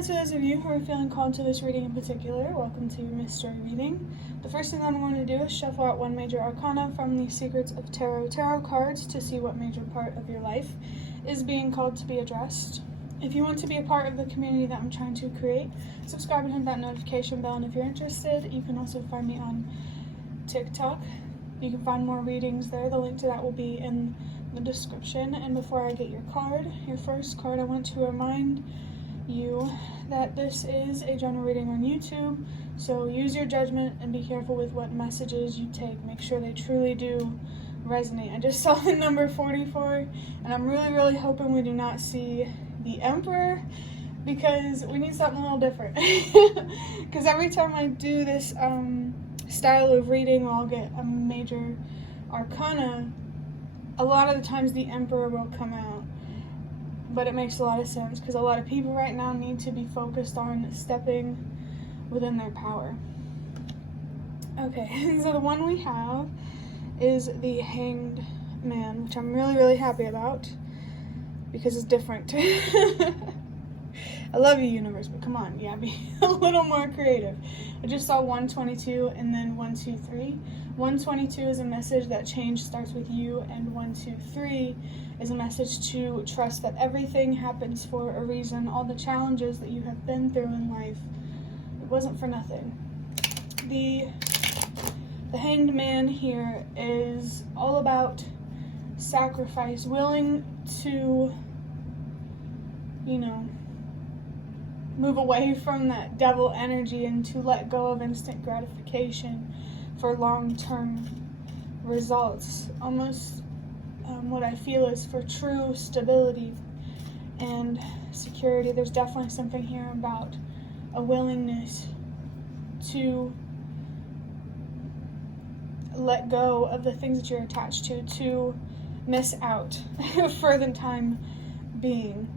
Hello to those of you who are feeling called to this reading in particular. Welcome to Mystery Reading. The first thing I'm going to do is shuffle out one major arcana from the Secrets of Tarot cards to see what major part of your life is being called to be addressed. If you want to be a part of the community that I'm trying to create, subscribe and hit that notification bell. And if you're interested, you can also find me on TikTok. You can find more readings there. The link to that will be in the description. And before I get your first card, I want to remind you that this is a general reading on YouTube, so use your judgment and be careful with what messages you take. Make sure they truly do resonate. I just saw the number 44, and I'm really hoping we do not see the Emperor, because we need something a little different. Because every time I do this style of reading, I'll get a major arcana. A lot of the times the Emperor will come out, but it makes a lot of sense because a lot of people right now need to be focused on stepping within their power. Okay, so the one we have is the Hanged Man, which I'm really happy about because it's different. I love you, universe, but come on, yeah, be a little more creative. I just saw 122 and then 123. 122 is a message that change starts with you, and 123 is a message to trust that everything happens for a reason. All the challenges that you have been through in life, it wasn't for nothing. The Hanged Man here is all about sacrifice, willing to, move away from that devil energy and to let go of instant gratification for long-term results. Almost what I feel is for true stability and security. There's definitely something here about a willingness to let go of the things that you're attached to miss out for the time being,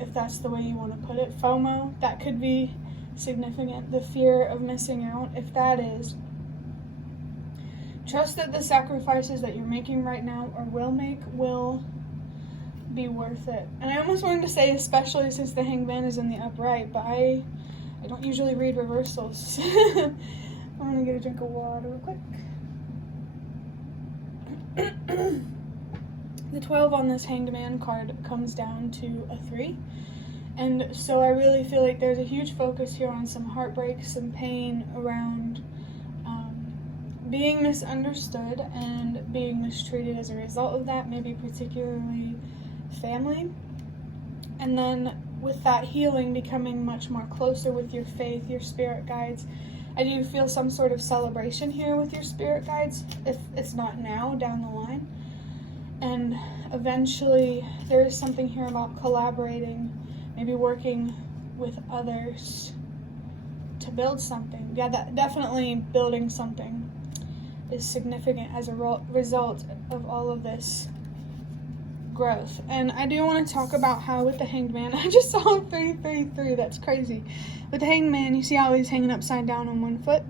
if that's the way you want to put it. FOMO, that could be significant. The fear of missing out, if that is. Trust that the sacrifices that you're making right now or will make will be worth it. And I almost wanted to say especially since the Hanged Man is in the upright, but I don't usually read reversals. I'm going to get a drink of water real quick. The 12 on this Hanged Man card comes down to a 3. And so I really feel like there's a huge focus here on some heartbreak, some pain around being misunderstood and being mistreated as a result of that, maybe particularly family. And then with that healing, becoming much more closer with your faith, your spirit guides. I do feel some sort of celebration here with your spirit guides, if it's not now, down the line. And eventually there is something here about collaborating, maybe working with others to build something. Yeah, that definitely building something is significant as a result of all of this growth. And I do want to talk about how with the Hanged Man, I just saw 333, that's crazy. With the Hanged Man, you see how he's hanging upside down on one foot?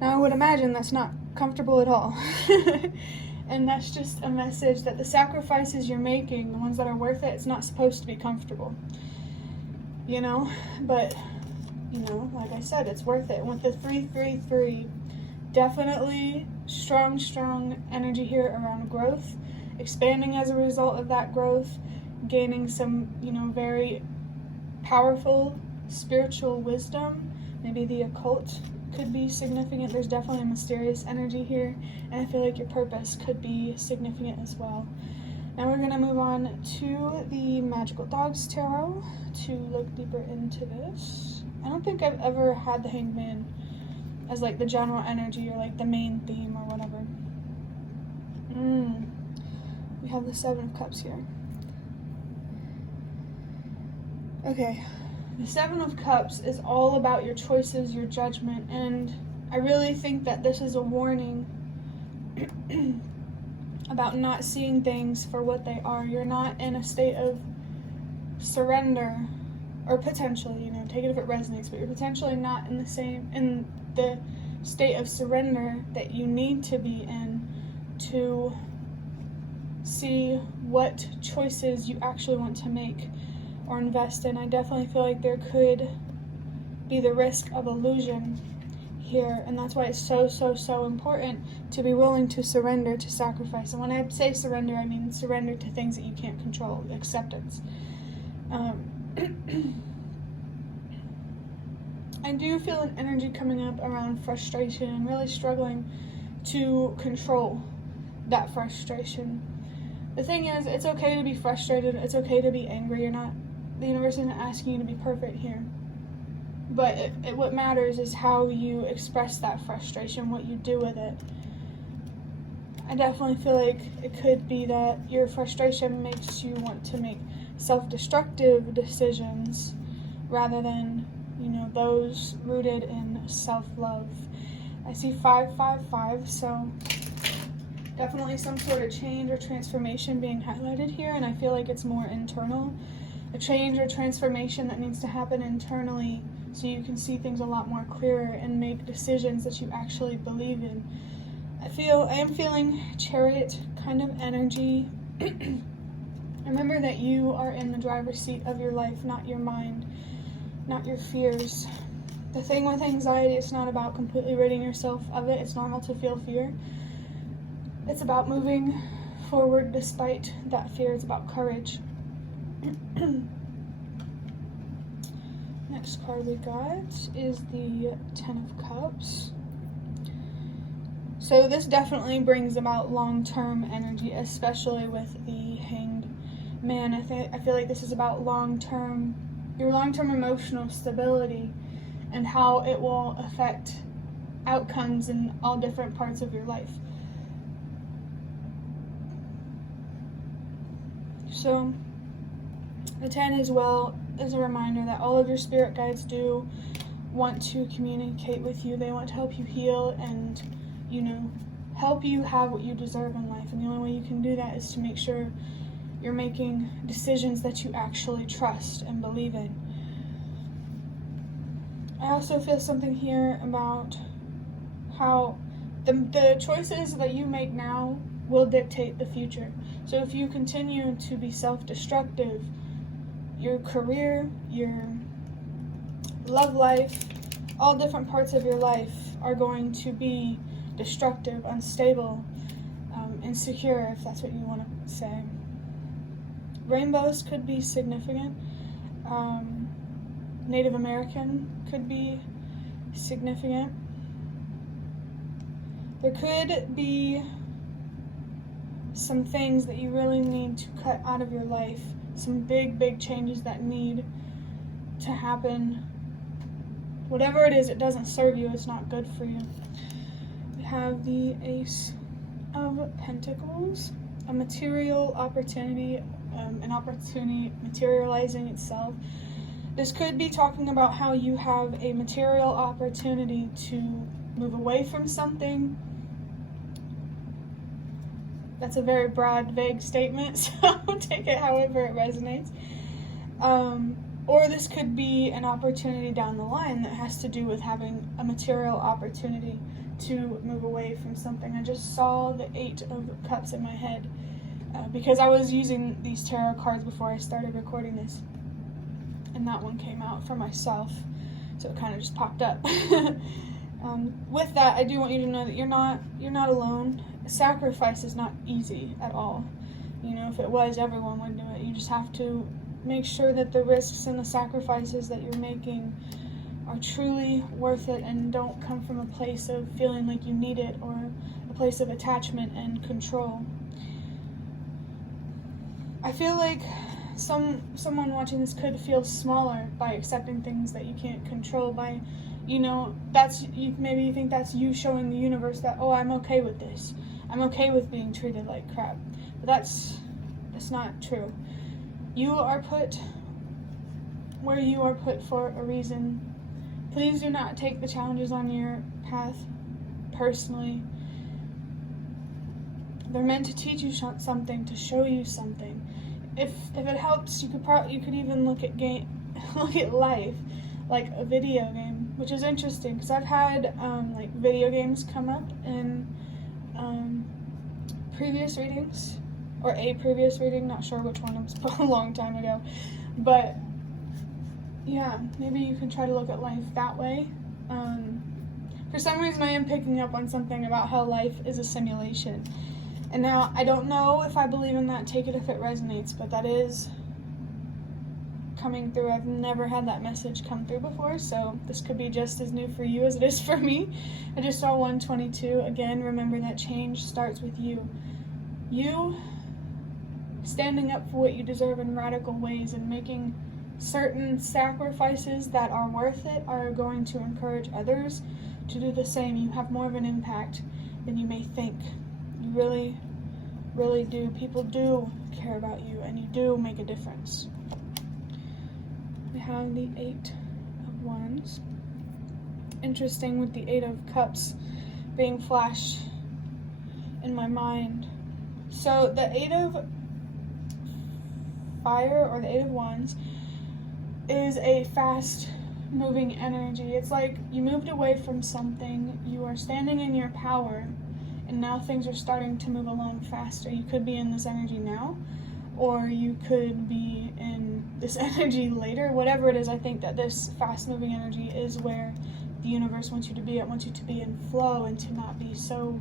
Now I would imagine that's not comfortable at all. And that's just a message that the sacrifices you're making, the ones that are worth it, it's not supposed to be comfortable. But, like I said, it's worth it. And with the 333, definitely strong energy here around growth, expanding as a result of that growth, gaining some, very powerful spiritual wisdom. Maybe the occult could be significant. There's definitely a mysterious energy here, and I feel like your purpose could be significant as well. Now we're going to move on to the Magical Dogs Tarot to look deeper into this. I don't think I've ever had the Hanged Man as like the general energy or like the main theme or whatever. We have the 7 of Cups here. Okay. The 7 of Cups is all about your choices, your judgment, and I really think that this is a warning about not seeing things for what they are. You're not in a state of surrender, or potentially, take it if it resonates, but you're potentially not in the state of surrender that you need to be in to see what choices you actually want to make or invest in. I definitely feel like there could be the risk of illusion here, and that's why it's so important to be willing to surrender, to sacrifice. And when I say surrender, I mean surrender to things that you can't control, acceptance. I do feel an energy coming up around frustration and really struggling to control that frustration. The thing is, it's okay to be frustrated, it's okay to be angry. The universe isn't asking you to be perfect here. But what matters is how you express that frustration, what you do with it. I definitely feel like it could be that your frustration makes you want to make self-destructive decisions rather than, those rooted in self-love. I see 555, so definitely some sort of change or transformation being highlighted here, and I feel like it's more internal. A change or transformation that needs to happen internally so you can see things a lot more clearer and make decisions that you actually believe in. I am feeling Chariot kind of energy. Remember that you are in the driver's seat of your life, not your mind, not your fears. The thing with anxiety, it's not about completely ridding yourself of it. It's normal to feel fear. It's about moving forward despite that fear. It's about courage. Next card we got is the Ten of Cups. So this definitely brings about long-term energy, especially with the Hanged Man. I feel like this is about your long-term emotional stability and how it will affect outcomes in all different parts of your life. So the 10 as well is a reminder that all of your spirit guides do want to communicate with you. They want to help you heal and, help you have what you deserve in life. And the only way you can do that is to make sure you're making decisions that you actually trust and believe in. I also feel something here about how the choices that you make now will dictate the future. So if you continue to be self-destructive, your career, your love life, all different parts of your life are going to be destructive, unstable, insecure, if that's what you want to say. Rainbows could be significant. Native American could be significant. There could be some things that you really need to cut out of your life, some big changes that need to happen. Whatever it is, it doesn't serve you, it's not good for you. We have the Ace of Pentacles, a material opportunity, an opportunity materializing itself. This could be talking about how you have a material opportunity to move away from something. That's a very broad, vague statement, so take it however it resonates. Or this could be an opportunity down the line that has to do with having a material opportunity to move away from something. I just saw the 8 of Cups in my head because I was using these tarot cards before I started recording this. And that one came out for myself, so it kind of just popped up. With that, I do want you to know that you're not alone. Sacrifice is not easy at all. If it was, everyone would do it. You just have to make sure that the risks and the sacrifices that you're making are truly worth it and don't come from a place of feeling like you need it or a place of attachment and control. I feel like someone watching this could feel smaller by accepting things that you can't control, by maybe you think that's you showing the universe that, oh, I'm okay with this, I'm okay with being treated like crap. But that's not true. You are put where you are put for a reason. Please do not take the challenges on your path personally. They're meant to teach you something, to show you something. If it helps, you could even look at life like a video game, which is interesting because I've had video games come up in previous readings, or a previous reading, not sure which one, it was a long time ago. But yeah, maybe you can try to look at life that way. For some reason, I am picking up on something about how life is a simulation. And now, I don't know if I believe in that, take it if it resonates, but that is coming through. I've never had that message come through before, so this could be just as new for you as it is for me. I just saw 122. Again, remember that change starts with you. You standing up for what you deserve in radical ways and making certain sacrifices that are worth it are going to encourage others to do the same. You have more of an impact than you may think. You really, really do. People do care about you, and you do make a difference. We have the 8 of Wands. Interesting with the 8 of Cups being flashed in my mind. So the 8 of Fire, or the 8 of Wands, is a fast moving energy. It's like you moved away from something, you are standing in your power, and now things are starting to move along faster. You could be in this energy now, or you could be in this energy later. Whatever it is, I think that this fast moving energy is where the universe wants you to be. It wants you to be in flow and to not be so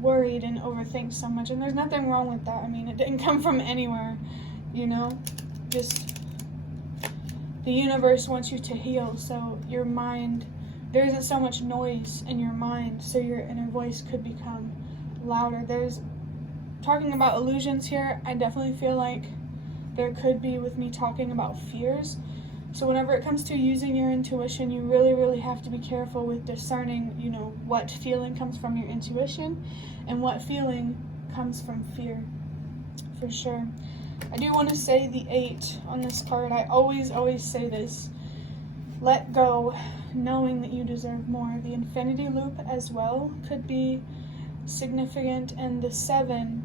worried and overthink so much. And there's nothing wrong with that. I mean, it didn't come from anywhere, you know? Just the universe wants you to heal, so your mind, there isn't so much noise in your mind, so your inner voice could become louder. There's, talking about illusions here, I definitely feel like there could be with me talking about fears. So whenever it comes to using your intuition, you really, really have to be careful with discerning, you know, what feeling comes from your intuition and what feeling comes from fear, for sure. I do want to say the 8 on this card. I always say this. Let go, knowing that you deserve more. The infinity loop as well could be significant. And the 7,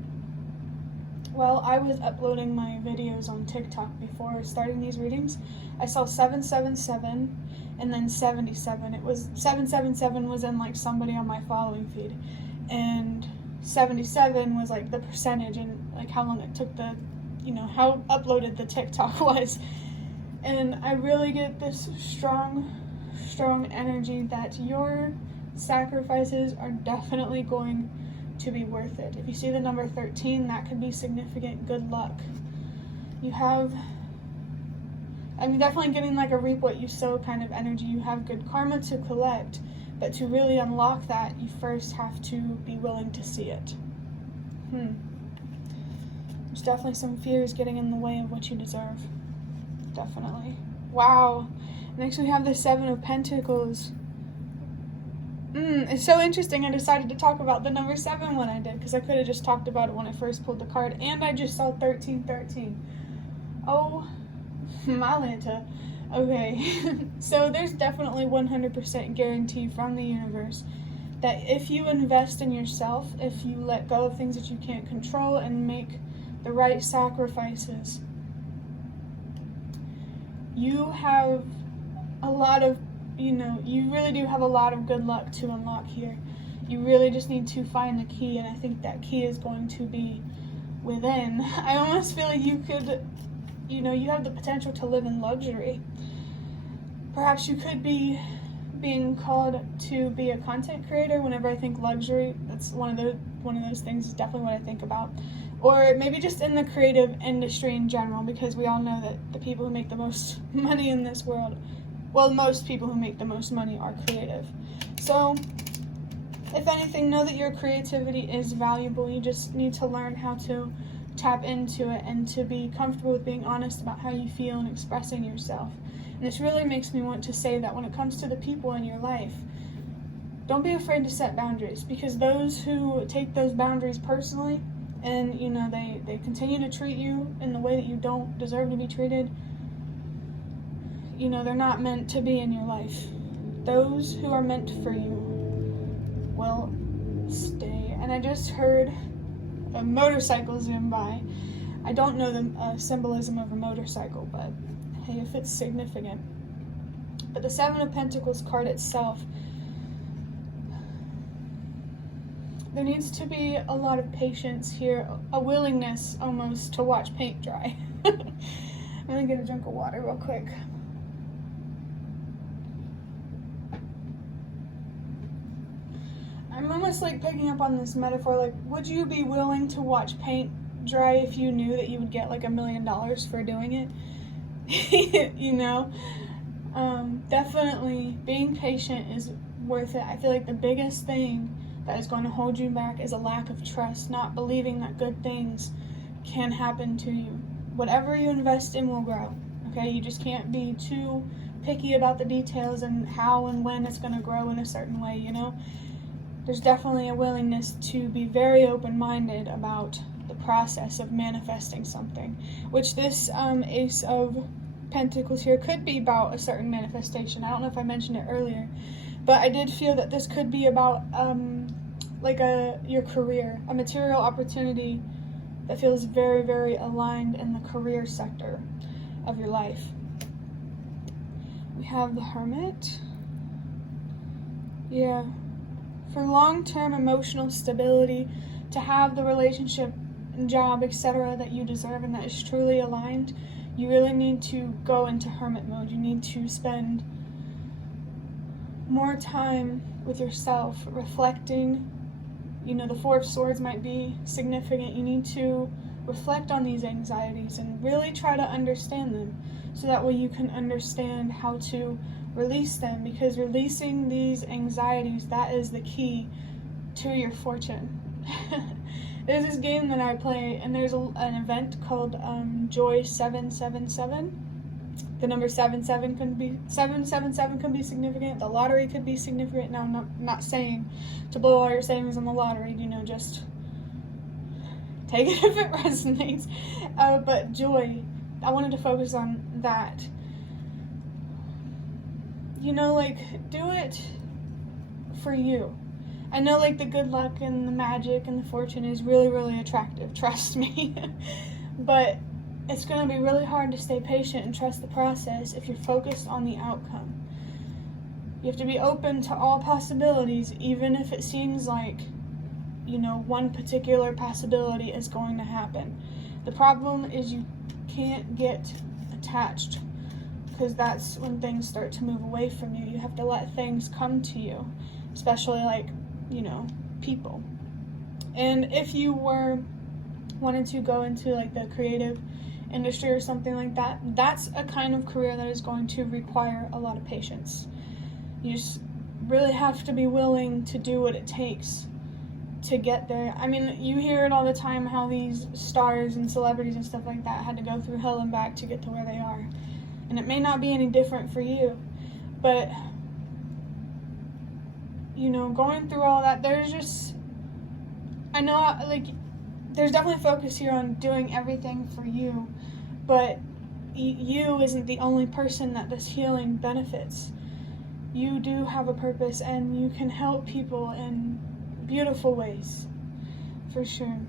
well, I was uploading my videos on TikTok before starting these readings. I saw 777 and then 77. It was 777 was in like somebody on my following feed, and 77 was like the percentage and like how long it took the, you know, how uploaded the TikTok was. And I really get this strong energy that your sacrifices are definitely going to be worth it. If you see the number 13, that could be significant good luck. You have, I'm definitely getting like a reap what you sow kind of energy. You have good karma to collect, but to really unlock that, you first have to be willing to see it. There's definitely some fears getting in the way of what you deserve. Definitely. Wow. Next we have the 7 of Pentacles. It's so interesting. I decided to talk about the number 7 when I did, because I could have just talked about it when I first pulled the card, and I just saw 1313. Oh, my Lanta. Okay. So there's definitely 100% guarantee from the universe that if you invest in yourself, if you let go of things that you can't control and make the right sacrifices, you have a lot of, you know, you really do have a lot of good luck to unlock here. You really just need to find the key, and I think that key is going to be within. I almost feel like you could, you know, you have the potential to live in luxury. Perhaps you could be being called to be a content creator. Whenever I think luxury, that's one of those things is definitely what I think about. Or maybe just in the creative industry in general, because we all know that the people who make the most money in this world, well, most people who make the most money are creative. So, if anything, know that your creativity is valuable. You just need to learn how to tap into it and to be comfortable with being honest about how you feel and expressing yourself. And this really makes me want to say that when it comes to the people in your life, don't be afraid to set boundaries, because those who take those boundaries personally and, you know, they continue to treat you in the way that you don't deserve to be treated, you know, they're not meant to be in your life. Those who are meant for you will stay. And I just heard a motorcycle zoom by. I don't know the symbolism of a motorcycle, but hey, if it's significant. But the 7 of Pentacles card itself, there needs to be a lot of patience here, a willingness almost to watch paint dry. I'm gonna get a drink of water real quick. I'm almost like picking up on this metaphor, like, would you be willing to watch paint dry if you knew that you would get like $1 million for doing it? You know? Definitely being patient is worth it. I feel like the biggest thing that is going to hold you back is a lack of trust, not believing that good things can happen to you. Whatever you invest in will grow, okay? You just can't be too picky about the details and how and when it's going to grow in a certain way, you know? There's definitely a willingness to be very open-minded about the process of manifesting something, which this Ace of Pentacles here could be about a certain manifestation. I don't know if I mentioned it earlier, but I did feel that this could be about like your career, a material opportunity that feels very, very aligned in the career sector of your life. We have the Hermit. Yeah. For long-term emotional stability, to have the relationship and job, etc. that you deserve and that is truly aligned, you really need to go into hermit mode. You need to spend more time with yourself, reflecting. You know, the Four of Swords might be significant. You need to reflect on these anxieties and really try to understand them, so that way you can understand how to release them, because releasing these anxieties, that is the key to your fortune. There's this game that I play, and there's an event called Joy 777. The number 777 can be significant. The lottery could be significant. Now, I'm not saying to blow all your savings on the lottery. You know, just take it if it resonates. But joy, I wanted to focus on that. You know, like, do it for you. I know, like, the good luck and the magic and the fortune is really, really attractive, trust me. But it's going to be really hard to stay patient and trust the process if you're focused on the outcome. You have to be open to all possibilities, even if it seems like, you know, one particular possibility is going to happen. The problem is you can't get attached, because that's when things start to move away from you. You have to let things come to you, especially, like, you know, people. And if you wanted to go into, like, the creative industry or something like that, that's a kind of career that is going to require a lot of patience. You just really have to be willing to do what it takes to get there. I mean, you hear it all the time, how these stars and celebrities and stuff like that had to go through hell and back to get to where they are. And it may not be any different for you, but, you know, going through all that, there's just, I know, like, there's definitely focus here on doing everything for you, but you isn't the only person that this healing benefits. You do have a purpose, and you can help people in beautiful ways, for sure.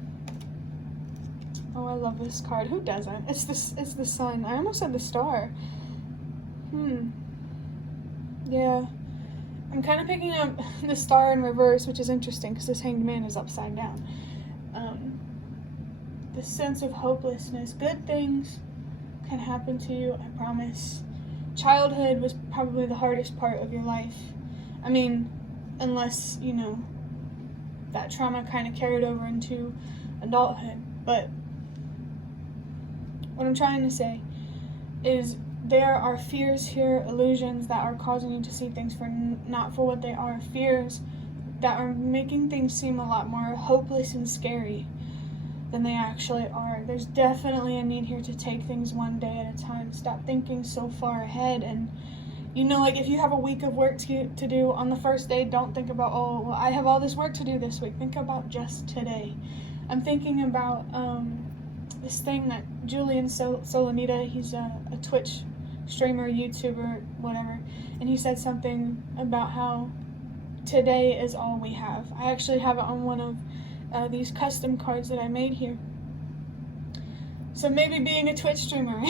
Oh, I love this card. Who doesn't? It's the sun. I almost said the star. Yeah. I'm kind of picking up the star in reverse, which is interesting because this Hanged Man is upside down. The sense of hopelessness. Good things can happen to you, I promise. Childhood was probably the hardest part of your life. I mean, unless, you know, that trauma kind of carried over into adulthood. But what I'm trying to say is there are fears here, illusions that are causing you to see things for not for what they are. Fears that are making things seem a lot more hopeless and scary than they actually are. There's definitely a need here to take things one day at a time. Stop thinking so far ahead. And, you know, like, if you have a week of work to do on the first day, don't think about, oh, well, I have all this work to do this week. Think about just today. I'm thinking about this thing that Julian Solomita, he's a Twitch streamer, YouTuber, whatever, and he said something about how today is all we have. I actually have it on one of these custom cards that I made here. So maybe being a Twitch streamer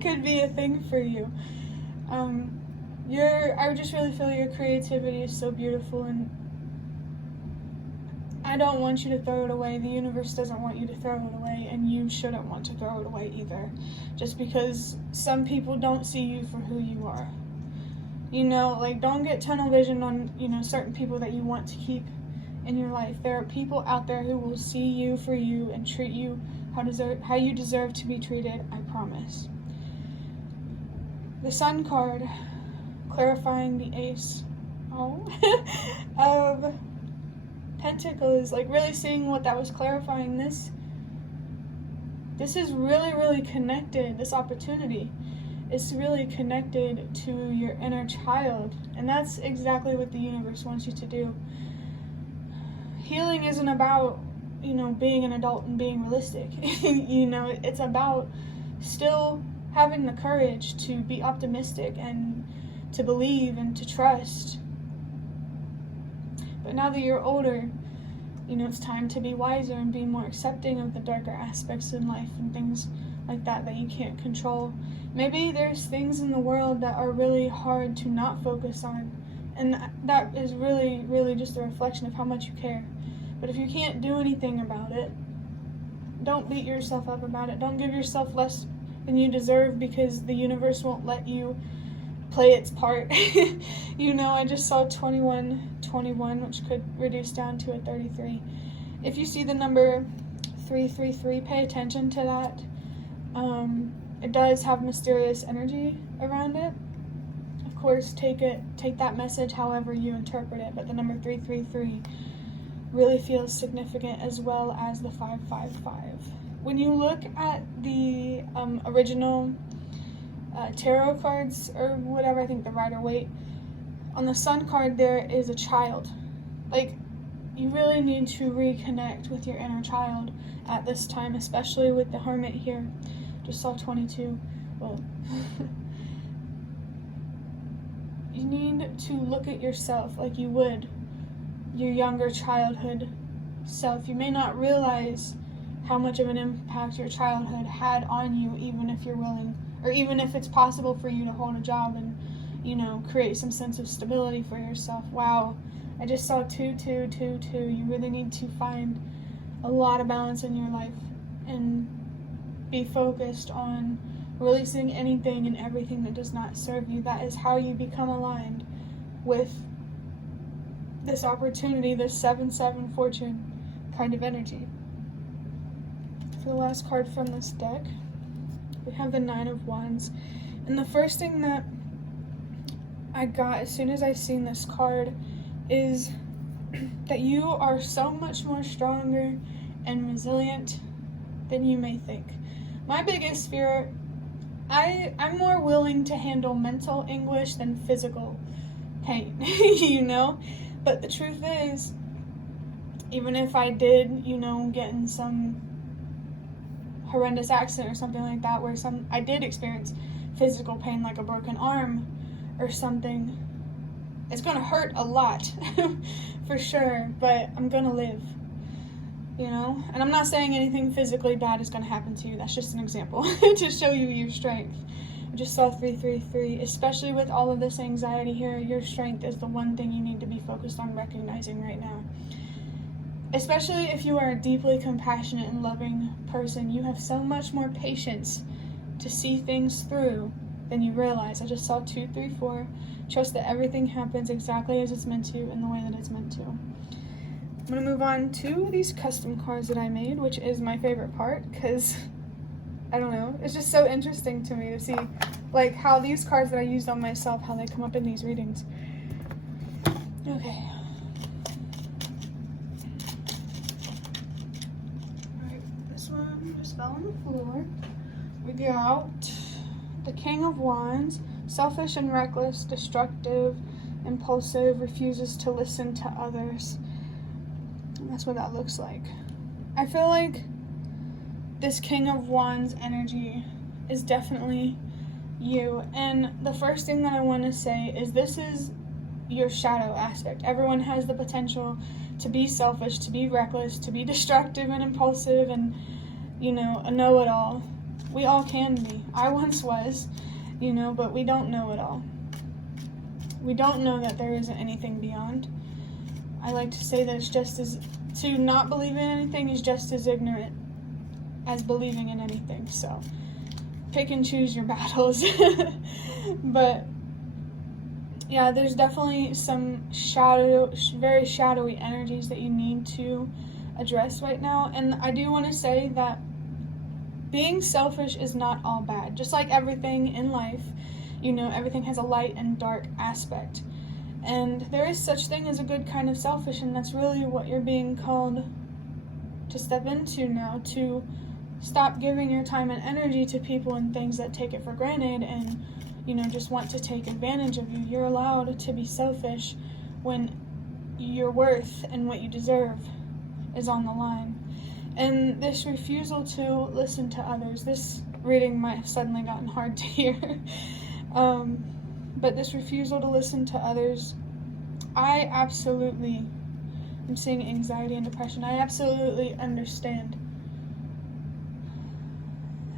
could be a thing for you. I just really feel your creativity is so beautiful, and I don't want you to throw it away. The universe doesn't want you to throw it away, and you shouldn't want to throw it away either. Just because some people don't see you for who you are. You know, like, don't get tunnel vision on, you know, certain people that you want to keep in your life. There are people out there who will see you for you and treat you how you deserve to be treated, I promise. The Sun card, clarifying the Ace of Pentacles, like really seeing what that was clarifying. This is really connected. This opportunity is really connected to your inner child, and that's exactly what the universe wants you to do. Healing isn't about, you know, being an adult and being realistic. You know, it's about still having the courage to be optimistic and to believe and to trust. But now that you're older, you know, it's time to be wiser and be more accepting of the darker aspects in life and things like that you can't control. Maybe there's things in the world that are really hard to not focus on, and that is really just a reflection of how much you care. But if you can't do anything about it, don't beat yourself up about it. Don't give yourself less than you deserve because the universe won't let you play its part. You know, I just saw 2121, which could reduce down to a 33. If you see the number 333, pay attention to that. It does have mysterious energy around it. Of course, take that message however you interpret it, but the number 333 really feels significant, as well as the 555. When you look at the original tarot cards or whatever, I think the Rider-Waite, on the Sun card there is a child. Like, you really need to reconnect with your inner child at this time, especially with the Hermit here. Just saw 22. Well, you need to look at yourself like you would your younger childhood self. You may not realize how much of an impact your childhood had on you, even if you're willing, or even if it's possible for you to hold a job and, you know, create some sense of stability for yourself. Wow, I just saw 2222. You really need to find a lot of balance in your life and be focused on releasing anything and everything that does not serve you. That is how you become aligned with this opportunity, this 7-7 fortune kind of energy. For the last card from this deck, we have the 9 of Wands. And the first thing that I got as soon as I seen this card is that you are so much more stronger and resilient than you may think. My biggest fear, I'm more willing to handle mental anguish than physical pain, you know? But the truth is, even if I did, you know, get in some horrendous accident or something like that, where I did experience physical pain, like a broken arm or something, it's gonna hurt a lot, for sure, but I'm gonna live, you know? And I'm not saying anything physically bad is gonna happen to you. That's just an example to show you your strength. I just saw 333. Especially with all of this anxiety here, your strength is the one thing you need to be focused on recognizing right now. Especially if you are a deeply compassionate and loving person, you have so much more patience to see things through than you realize. I just saw 234. Trust that everything happens exactly as it's meant to in the way that it's meant to. I'm going to move on to these custom cards that I made, which is my favorite part because, I don't know, it's just so interesting to me to see like how these cards that I used on myself, how they come up in these readings. Okay. Alright, this one just fell on the floor. We got the King of Wands, selfish and reckless, destructive, impulsive, refuses to listen to others. And that's what that looks like. I feel like this King of Wands energy is definitely you. And the first thing that I want to say is this is your shadow aspect. Everyone has the potential to be selfish, to be reckless, to be destructive and impulsive and, you know, a know-it-all. We all can be. I once was, you know, but we don't know it all. We don't know that there isn't anything beyond. I like to say that it's just as, to not believe in anything is just as ignorant as believing in anything. So pick and choose your battles. But yeah, there's definitely some very shadowy energies that you need to address right now. And I do want to say that being selfish is not all bad. Just like everything in life, you know, everything has a light and dark aspect. And there is such thing as a good kind of selfish, and that's really what you're being called to step into now, to stop giving your time and energy to people and things that take it for granted and, you know, just want to take advantage of you. You're allowed to be selfish when your worth and what you deserve is on the line. And this refusal to listen to others, this reading might have suddenly gotten hard to hear, but this refusal to listen to others, I'm seeing anxiety and depression. I absolutely understand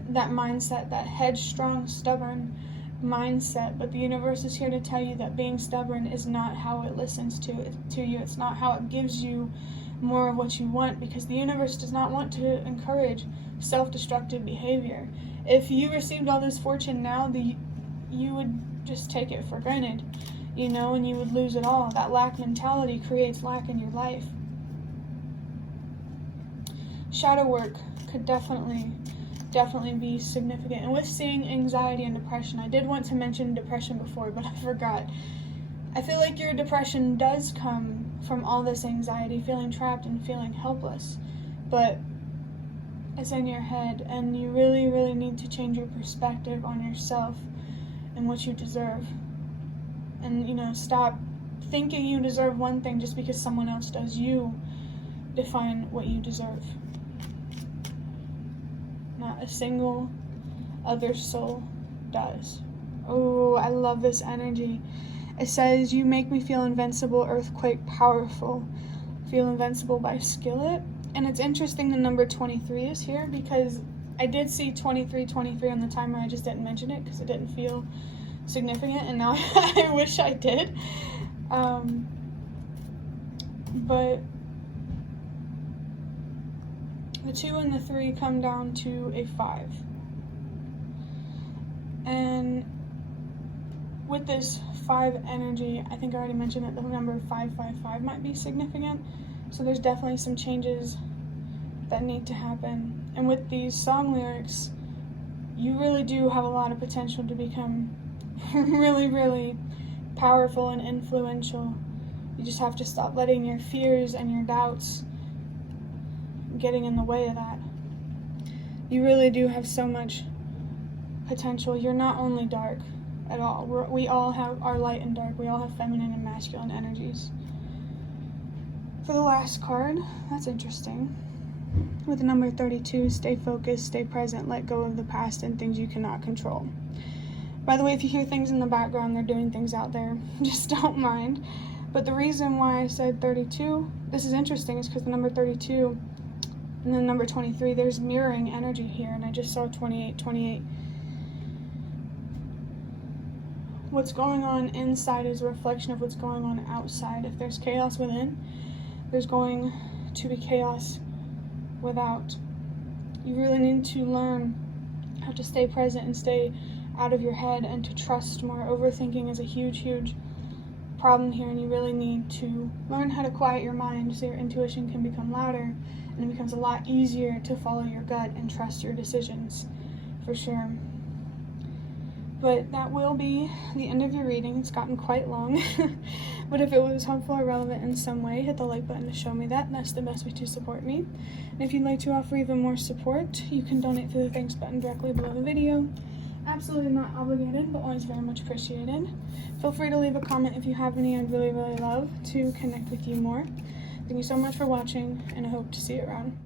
that mindset, that headstrong, stubborn mindset, but the universe is here to tell you that being stubborn is not how it listens to you. It's not how it gives you more of what you want, because the universe does not want to encourage self-destructive behavior. If you received all this fortune now, you would just take it for granted, you know, and you would lose it all. That lack mentality creates lack in your life. Shadow work could definitely be significant. And with seeing anxiety and depression, I did want to mention depression before, but I forgot. I feel like your depression does come from all this anxiety, feeling trapped and feeling helpless, but it's in your head, and you really, really need to change your perspective on yourself and what you deserve. And, you know, stop thinking you deserve one thing just because someone else does. You define what you deserve. Not a single other soul does. Oh, I love this energy. It says, you make me feel invincible, earthquake, powerful. Feel invincible by Skillet. And it's interesting the number 23 is here, because I did see 23 on the timer. I just didn't mention it because it didn't feel significant, and now I wish I did. But the 2 and the 3 come down to a 5. And with this 5 energy, I think I already mentioned that the number 555 might be significant. So there's definitely some changes that need to happen. And with these song lyrics, you really do have a lot of potential to become really, really powerful and influential. You just have to stop letting your fears and your doubts getting in the way of that. You really do have so much potential. You're not only dark at all. We all have our light and dark. We all have feminine and masculine energies. For the last card, that's interesting. With the number 32, stay focused, stay present, let go of the past and things you cannot control. By the way, if you hear things in the background, they're doing things out there. Just don't mind. But the reason why I said 32, this is interesting, is because the number 32 and the number 23, there's mirroring energy here, and I just saw 28. What's going on inside is a reflection of what's going on outside. If there's chaos within, there's going to be chaos without. You really need to learn how to stay present and stay out of your head and to trust more. Overthinking is a huge problem here, and you really need to learn how to quiet your mind so your intuition can become louder, and it becomes a lot easier to follow your gut and trust your decisions, for sure. But that will be the end of your reading. It's gotten quite long. But if it was helpful or relevant in some way, hit the like button to show me that. That's the best way to support me. And if you'd like to offer even more support, you can donate through the thanks button directly below the video. Absolutely not obligated, but always very much appreciated. Feel free to leave a comment if you have any. I'd really love to connect with you more. Thank you so much for watching, and I hope to see you around.